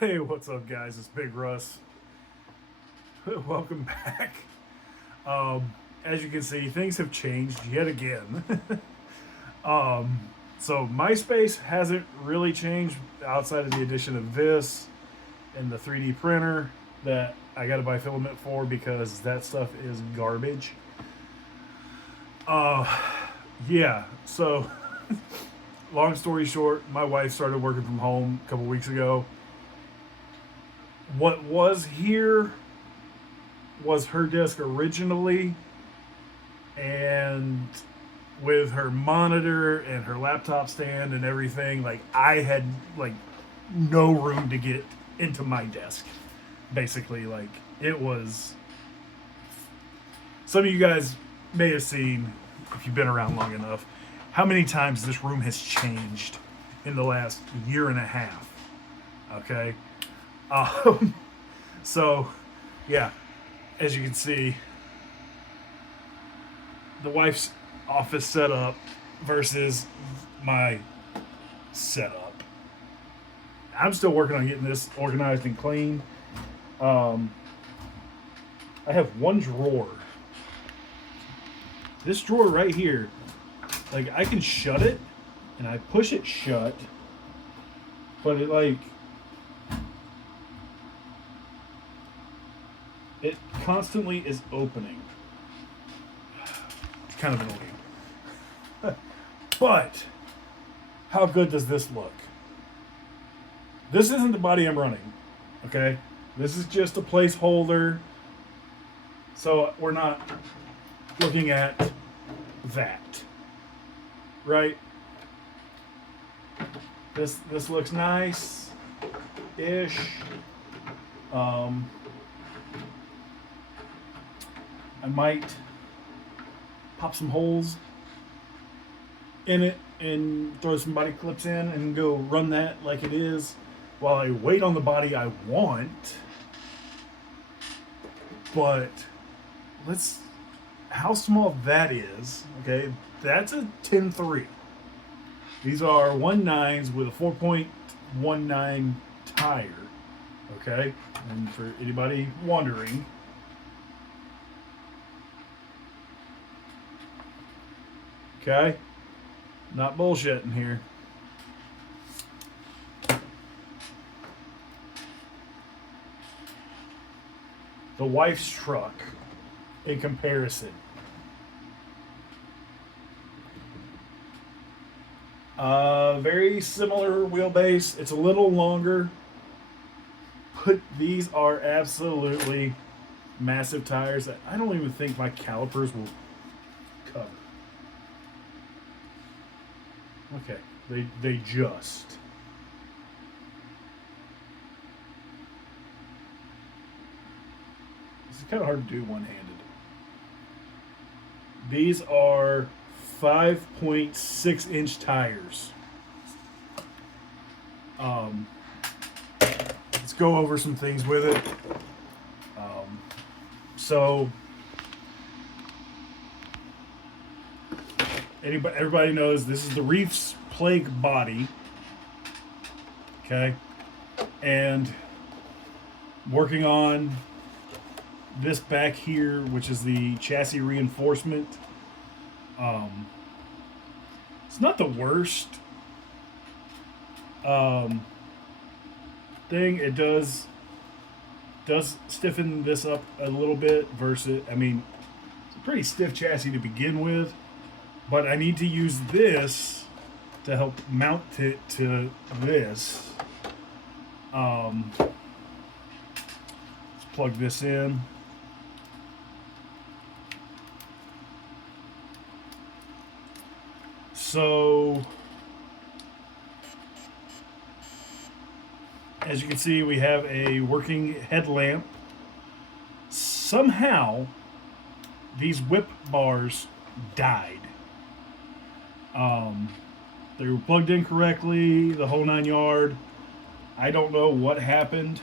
Hey, what's up, guys? It's Big Russ. Welcome back. As you can see, things have changed yet again. So, MySpace hasn't really changed outside of the addition of this and the 3D printer that I got to buy filament for because that stuff is garbage. Uh, yeah, so long story short, my wife started working from home a couple weeks ago. What was here was her desk originally, and with her monitor and her laptop stand and everything, like I had like no room to get into my desk. Basically, like it was. Some of you guys may have seen, if you've been around long enough, how many times this room has changed in the last year and a half. Okay, um, so yeah, as you can see, the wife's office setup versus my setup. I'm still working on getting this organized and clean. Um, I have one drawer. This drawer right here, like I can shut it, and I push it shut, but it constantly is opening. It's kind of annoying. But how good does this look? This isn't the body I'm running, okay? This is just a placeholder. So we're not looking at that, right? This looks nice ish. Um, I might pop some holes in it and throw some body clips in and go run that like it is while I wait on the body I want. But let's how small that is. Okay, that's a 10.3. These are 1.9s with a 4.19 tire. Okay, and for anybody wondering, okay, not bullshitting here. The wife's truck in comparison. Very similar wheelbase. It's a little longer, but these are absolutely massive tires that I don't even think my calipers will cover. Okay, they just. This is kind of hard to do one-handed. These are 5.6-inch tires. Um, let's go over some things with it. So, everybody knows this is the Reef's Plague body. Okay, and working on this back here, which is the chassis reinforcement. It's not the worst um, thing. It does stiffen this up a little bit versus. I mean, it's a pretty stiff chassis to begin with, but I need to use this to help mount it to this. Let's plug this in. So, as you can see, we have a working headlamp. Somehow, these whip bars died. They were plugged in correctly, the whole 9 yard. I don't know what happened.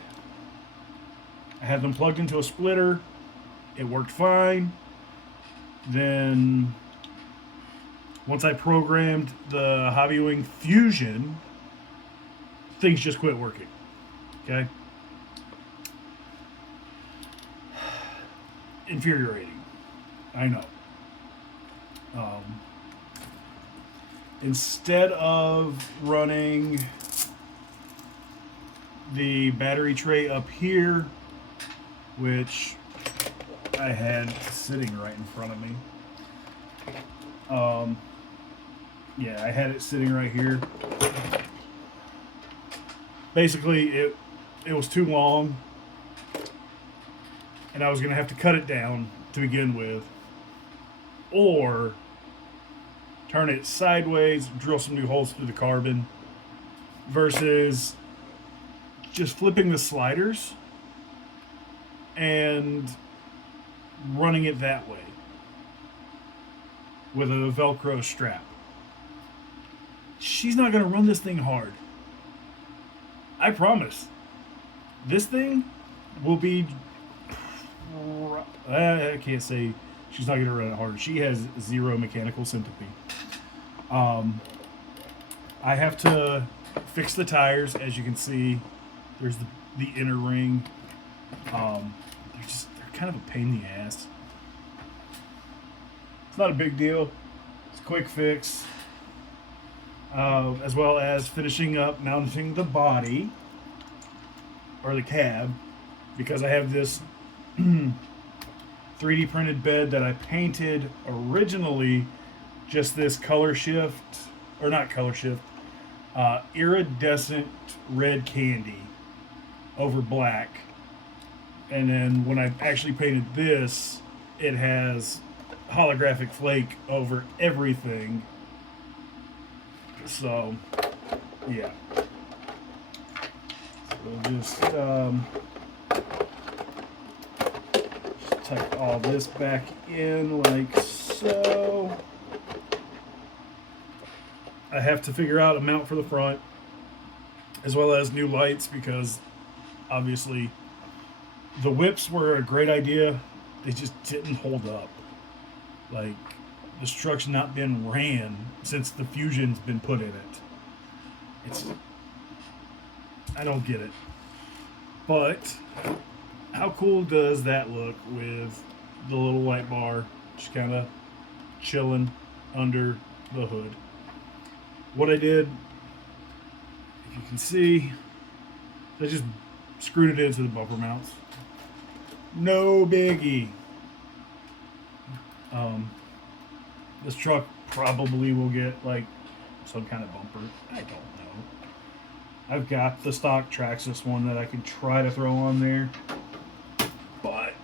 I had them plugged into a splitter. It worked fine. Then once I programmed the Hobbywing Fusion, things just quit working. Okay? Infuriating. I know. Um, Instead of running the battery tray up here, which I had sitting right in front of me. Yeah, I had it sitting right here. Basically, it was too long, and I was gonna have to cut it down to begin with, or turn it sideways, drill some new holes through the carbon, versus just flipping the sliders and running it that way with a Velcro strap. She's not going to run this thing hard. I promise. This thing will be... I can't say she's not going to run it hard. She has zero mechanical sympathy. I have to fix the tires. As you can see, there's the inner ring. They're kind of a pain in the ass. It's not a big deal. It's a quick fix. As well as finishing up mounting the body or the cab, because I have this 3D printed bed that I painted originally just this color shift, or not color shift, iridescent red candy over black. And then when I actually painted this, it has holographic flake over everything. So, yeah. So we'll just tuck all this back in like so. I have to figure out a mount for the front, as well as new lights, because obviously the whips were a great idea. They just didn't hold up. Like, this truck's not been ran since the Fusion's been put in it. I don't get it. But how cool does that look with the little light bar just kind of chilling under the hood? What I did, if you can see, I just screwed it into the bumper mounts. No biggie. This truck probably will get like some kind of bumper. I don't know. I've got the stock Traxxas one that I could try to throw on there, but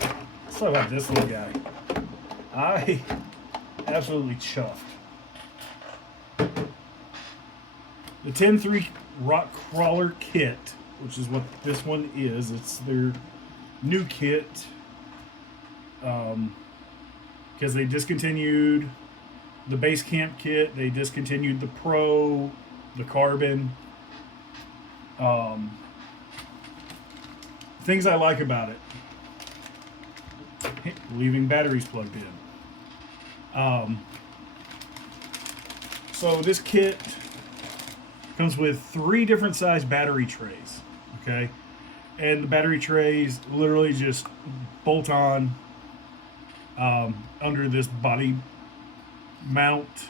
let's talk about this little guy. I absolutely chuffed. The 10-3 Rock Crawler kit, which is what this one is. It's their new kit, because they discontinued the base camp kit. They discontinued the Pro, the Carbon. Things I like about it: leaving batteries plugged in. So this kit comes with 3 different size battery trays, okay? And the battery trays literally just bolt on under this body mount.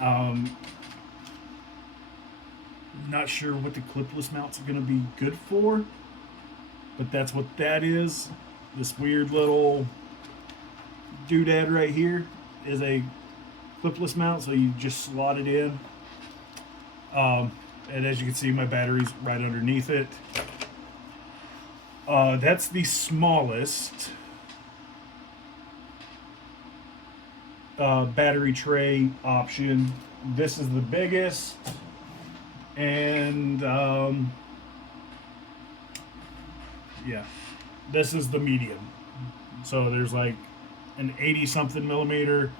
Not sure what the clipless mounts are going to be good for, but that's what that is. This weird little doodad right here is a clipless mount, so you just slot it in. And as you can see, my battery's right underneath it. That's the smallest battery tray option. This is the biggest, and yeah, this is the medium. So there's like an 80 something millimeter,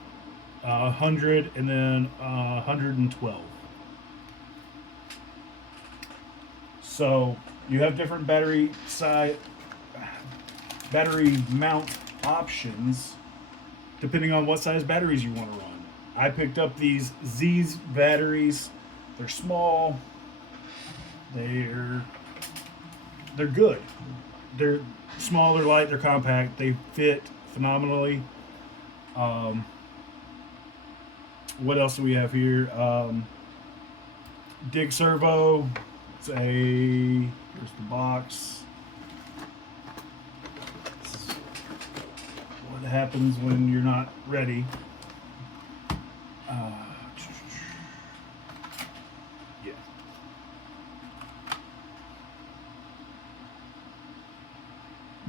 100, and then 112. So you have different battery mount options depending on what size batteries you want to run. I picked up these Z's batteries. They're small. They're they're good. They're small, they're light, they're compact. They fit phenomenally. Um, what else do we have here? Dig Servo. It's a here's the box. This is what happens when you're not ready. Uh, yeah.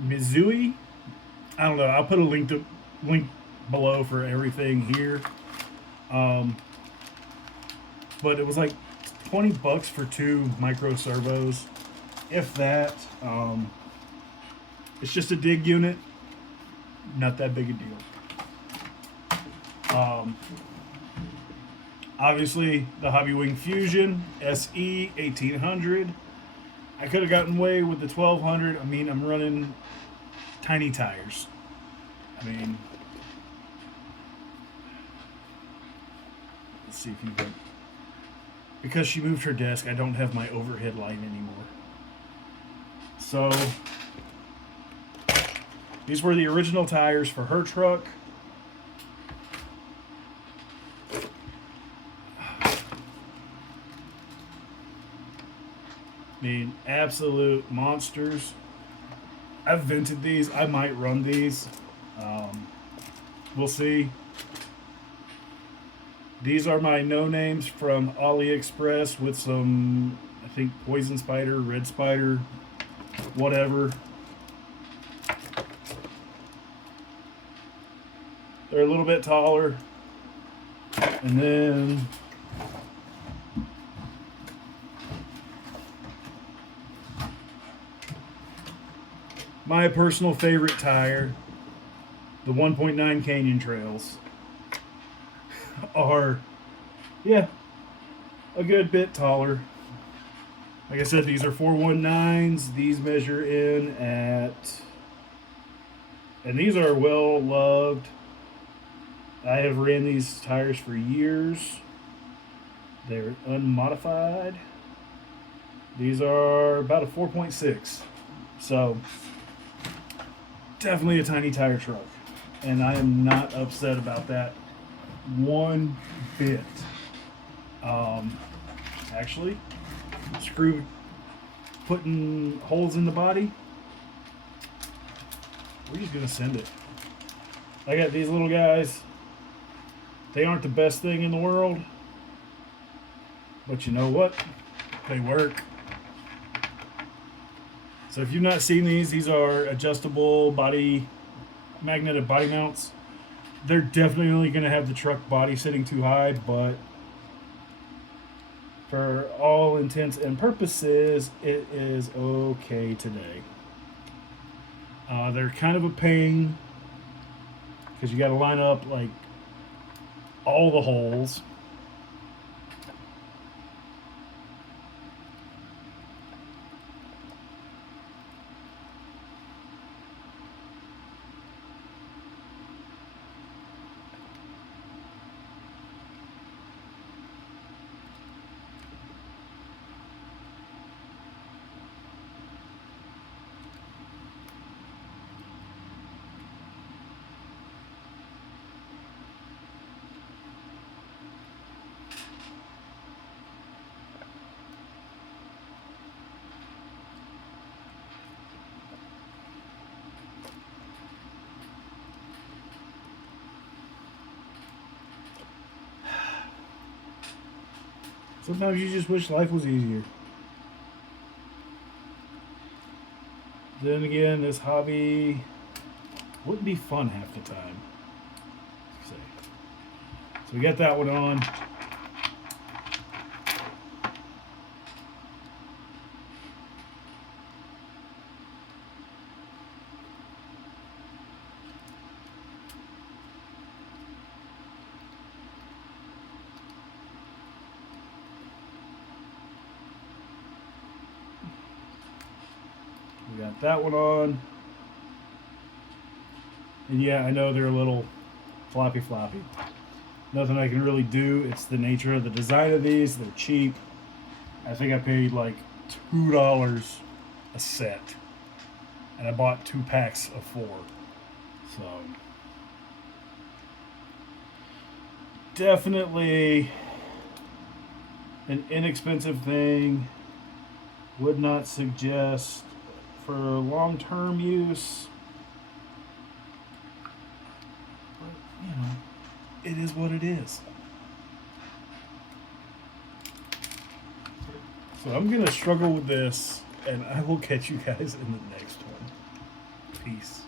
Mizui. I don't know. I'll put a link below for everything here. But it was like $20 for two micro servos, if that. It's just a dig unit, not that big a deal. Obviously, the Hobbywing Fusion SE 1800. I could have gotten away with the 1200. I mean, I'm running tiny tires. I mean, let's see if you can. Because she moved her desk, I don't have my overhead light anymore. So, these were the original tires for her truck. I mean, absolute monsters. I've vented these. I might run these. We'll see. These are my no names from AliExpress with some, I think, Poison Spider, Red Spider, whatever. They're a little bit taller. And then my personal favorite tire, the 1.9 Canyon Trails, are, yeah, a good bit taller. Like I said, these are 419s. These measure in at, and these are well loved. I have ran these tires for years. They're unmodified. These are about a 4.6. So, definitely a tiny tire truck. And I am not upset about that one bit. Actually, screw putting holes in the body. We're just gonna send it. I got these little guys. They aren't the best thing in the world, but you know what? They work. So if you've not seen these are adjustable body, magnetic body mounts. They're definitely going to have the truck body sitting too high, but for all intents and purposes, it is okay today. They're kind of a pain because you got to line up like all the holes. Sometimes you just wish life was easier. Then again, this hobby wouldn't be fun half the time. So we got that one on. We got that one on. And yeah, I know they're a little floppy. Nothing I can really do. It's the nature of the design of these. They're cheap. I think I paid like $2 a set. And I bought 2 packs of 4. So definitely an inexpensive thing. Would not suggest for long-term use. But, you know, it is what it is. So I'm going to struggle with this, and I will catch you guys in the next one. Peace.